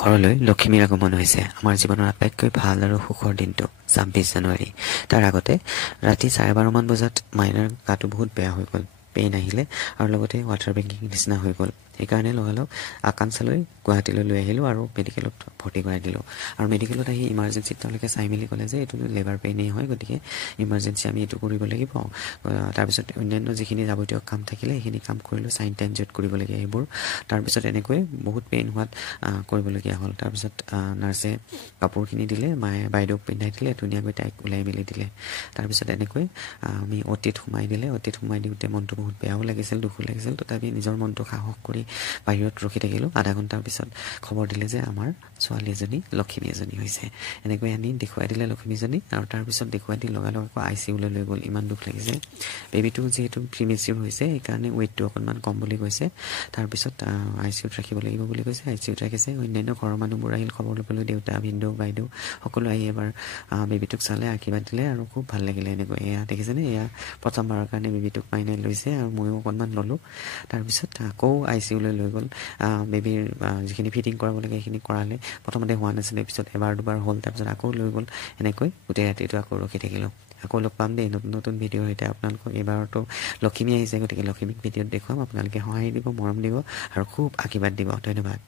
ঘৰলৈ লক্ষ্মীৰ আগমন হৈছে। আমাৰ জীৱনৰ আটাইতকৈ ভাল আৰু সুখৰ দিনটো ২৬ জানুৱাৰী। তাৰ আগতে ৰাতি 12:30মান বজাত মাইনাৰ গাটো বহুত বেয়া হৈ গ'ল। পেইন আহিলে আৰু লগতে ৱাটাৰ বেংকিং নিচিনা হৈ গ'ল। সেইকাৰণে লগালগ আকাংক্ষালৈ গুৱাহাটীলৈ লৈ আহিলোঁ আৰু মেডিকেলত ভৰ্তি কৰাই দিলোঁ। আৰু মেডিকেলত আহি ইমাৰ্জেঞ্চিত তেওঁলোকে চাই মেলি ক'লে যে এইটো লেবাৰ পেইনেই হয়, গতিকে ইমাৰ্জেঞ্চি আমি এইটো কৰিব লাগিব। তাৰপিছত অন্যান্য যিখিনি যাৱতীয় কাম থাকিলে সেইখিনি কাম কৰিলোঁ, চাইন টাইন য'ত কৰিবলগীয়া সেইবোৰ। তাৰপিছত এনেকৈ বহুত পেইন হোৱাত কৰিবলগীয়া হ'ল। তাৰপিছত নাৰ্ছে কাপোৰখিনি দিলে, বাইদেউক পিন্ধাই দিলে, ধুনীয়াকৈ তাইক ওলাই মেলি দিলে। তাৰপিছত এনেকৈ আমি অ'টিত সোমাই দিলে। অ'টিত সোমাই দিওঁতে মনটো বহুত বেয়াও লাগিছিল, দুখো লাগিছিল। তথাপি নিজৰ মনটো সাহস কৰি বাহিৰত ৰখি থাকিলোঁ। আধা ঘণ্টাৰ পিছত খবৰ দিলে যে আমাৰ ছোৱালী এজনী, লক্ষ্মী এজনী হৈছে। এনেকৈ আনি দেখুৱাই দিলে লক্ষ্মীজনী, আৰু তাৰপিছত দেখুৱাই দি লগালগ আকৌ ICUলৈ লৈ গ'ল। ইমান দুখ লাগিছে। বেবীটো যিহেতু প্ৰিমেচিউৰ হৈছে, সেইকাৰণে ৱেইটটো অকণমান কম বুলি কৈছে। তাৰপিছত ICUত ৰাখিব লাগিব বুলি কৈছে। ICUত ৰাখিছে। অন্যান্য ঘৰৰ মানুহবোৰ আহিল খবৰ ল'বলৈ, দেউতা, ভিনদেউ, বাইদেউ সকলো আহি এবাৰ বেবীটোক চালে, আশীৰ্বাদ দিলে আৰু খুব ভাল লাগিলে। এনেকৈ এয়া দেখিছেনে, এয়া প্ৰথমবাৰৰ কাৰণে বেবীটোক মাইনাই লৈছে আৰু ময়ো অকণমান ল'লোঁ। তাৰপিছত আকৌ ICUলৈ লৈ গ'ল। বেবীৰ যিখিনি ফিটিং কৰাব লাগে সেইখিনি কৰালে। প্ৰথমতে হোৱা নাছিলে, পিছত এবাৰ দুবাৰ হ'ল, তাৰপিছত আকৌ লৈ গ'ল। এনেকৈ গোটেই ৰাতিটো আকৌ ৰখি থাকিলোঁ। আকৌ লগ পাম দেই নতুন নতুন ভিডিঅ'ৰ সৈতে আপোনালোকক। এইবাৰতো লক্ষ্মী আহিছে, গতিকে লক্ষ্মীক ভিডিঅ'ত দেখুৱাম। আপোনালোকে সহায় দিব, মৰম দিব আৰু খুব আশীৰ্বাদ দিব। ধন্যবাদ।